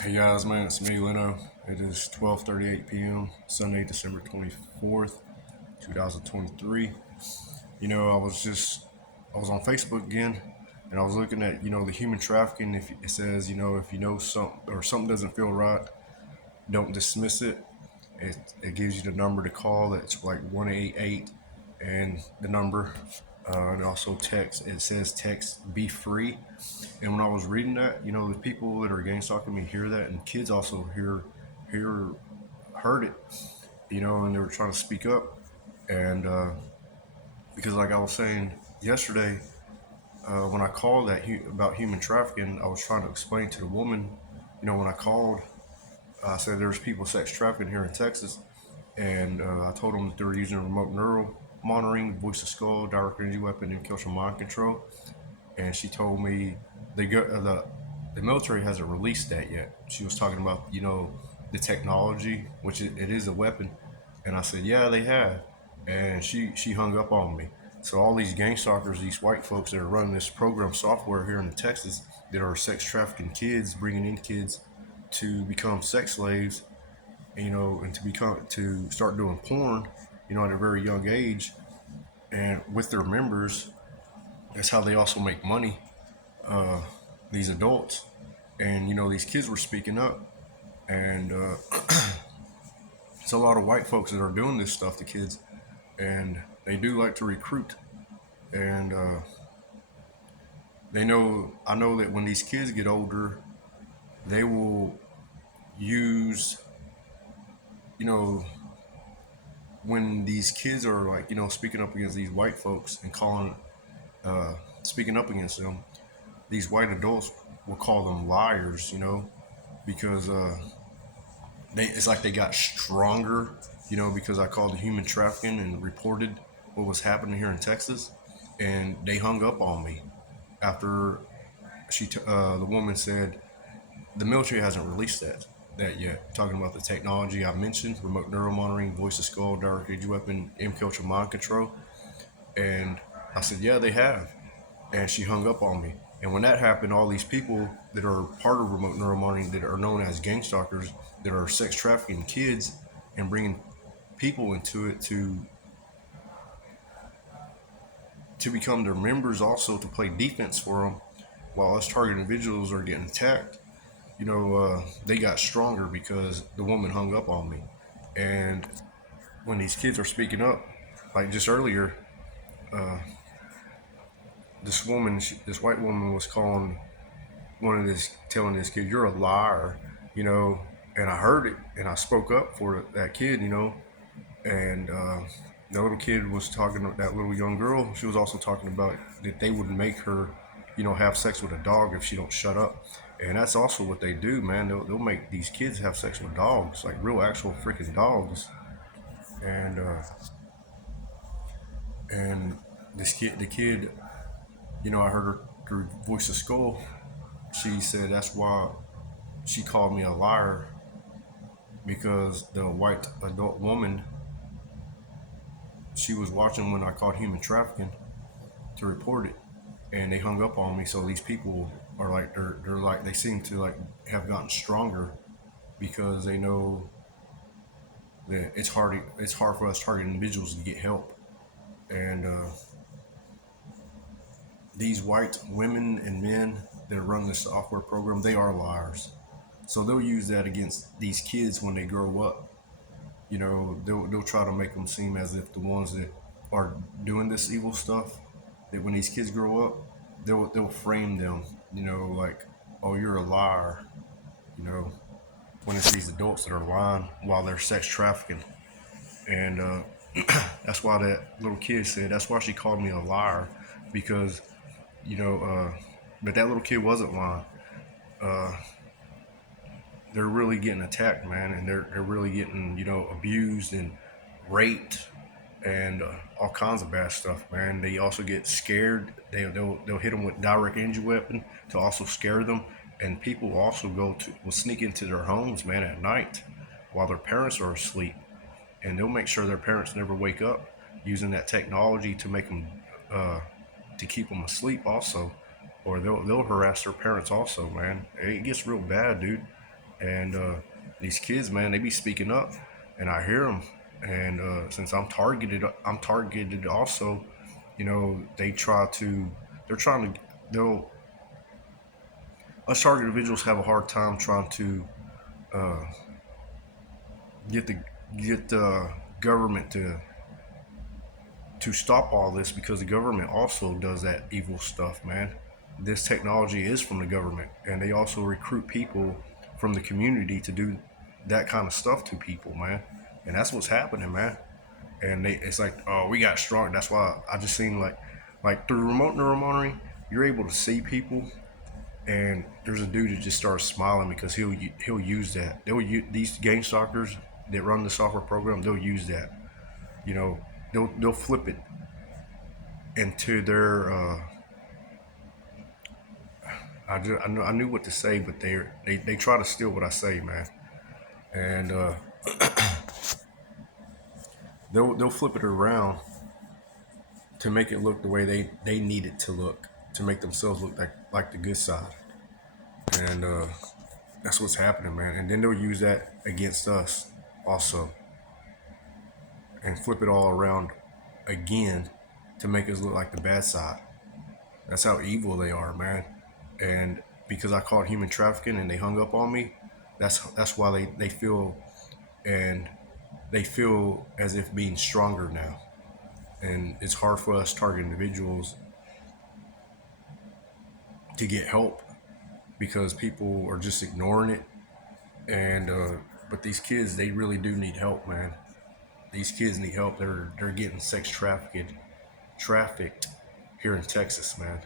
Hey guys, man, it's me, Leno. It is 12:38 p.m. Sunday, December 24th, 2023. I was on Facebook again, and I was looking at the human trafficking. If it says if you know something or something doesn't feel right, don't dismiss it. It gives you the number to call. That's like 188, and the number, and also text. It says text be free. And when I was reading that, the people that are gang stalking me hear that, and kids also hear heard it, and they were trying to speak up. And because, like I was saying yesterday, when I called about human trafficking, I was trying to explain to the woman, when I called, I said there's people sex trafficking here in Texas, and I told them that they were using remote neural monitoring, voice of skull, direct energy weapon, and cultural mind control. And she told me the military hasn't released that yet. She was talking about the technology, which it is a weapon, and I said yeah they have, and she hung up on me. So all these gang stalkers, these white folks that are running this program software here in Texas that are sex trafficking kids, bringing in kids to become sex slaves, and to start doing porn, at a very young age, and with their members, that's how they also make money. These adults, and these kids were speaking up, and it's a lot of white folks that are doing this stuff to kids, and they do like to recruit, and I know that when these kids get older, they will use, you know, when these kids are like, speaking up against these white folks and speaking up against them, these white adults will call them liars, because it's like they got stronger, because I called the human trafficking and reported what was happening here in Texas, and they hung up on me after the woman said the military hasn't released that yet. Talking about the technology I mentioned, remote neural monitoring, voice of skull, direct energy weapon, MKUltra mind control, and I said yeah they have, and she hung up on me. And when that happened, all these people that are part of remote neural monitoring that are known as gang stalkers that are sex trafficking kids and bringing people into it to become their members, also to play defense for them, while us target individuals are getting attacked. They got stronger because the woman hung up on me. And when these kids are speaking up, like just earlier, this white woman was calling telling this kid, "You're a liar," you know. And I heard it, and I spoke up for that kid, And the little kid was talking to that little young girl. She was also talking about that they would make her, have sex with a dog if she don't shut up. And that's also what they do, man. They'll make these kids have sex with dogs, like real actual freaking dogs. And and the kid, I heard her through voice of skull. She said that's why she called me a liar, because the white adult woman, she was watching when I caught human trafficking to report it, and they hung up on me. So these people are like they're like they seem to like have gotten stronger because they know that it's hard for us target individuals to get help. And these white women and men that run this software program, they are liars. So they'll use that against these kids when they grow up. They'll try to make them seem as if the ones that are doing this evil stuff, that when these kids grow up, they'll frame them, like, oh, you're a liar, you know, when it's these adults that are lying while they're sex trafficking. And that's why that little kid said, that's why she called me a liar, because, you know, but that little kid wasn't lying. Uh, they're really getting attacked, man, and they're really getting, abused and raped and all kinds of bad stuff, man. They also get scared. They'll hit them with direct energy weapon to also scare them. And people also will sneak into their homes, man, at night while their parents are asleep, and they'll make sure their parents never wake up, using that technology to make them to keep them asleep also, or they'll harass their parents also, man. It gets real bad, dude. And these kids, man, they be speaking up, and I hear them. And since I'm targeted also. You know, they're trying to, they'll, us target individuals have a hard time trying to uh, get the government to stop all this, because the government also does that evil stuff, man. This technology is from the government, and they also recruit people from the community to do that kind of stuff to people, man. And that's what's happening, man. And it's like, oh, we got strong. That's why I just seen like through remote neuromonitoring, you're able to see people. And there's a dude that just starts smiling because he'll use that. These game stalkers that run the software program. They'll use that. You know, they'll flip it into their. I knew what to say, but they try to steal what I say, man. And they'll flip it around to make it look the way they need it to look, to make themselves look like the good side. And that's what's happening, man. And then they'll use that against us also, and flip it all around again to make us look like the bad side. That's how evil they are, man. And because I caught human trafficking and they hung up on me, that's why they feel, and they feel as if being stronger now. And it's hard for us target individuals to get help because people are just ignoring it. And but these kids, they really do need help, man. These kids need help. They're getting sex trafficked here in Texas, man.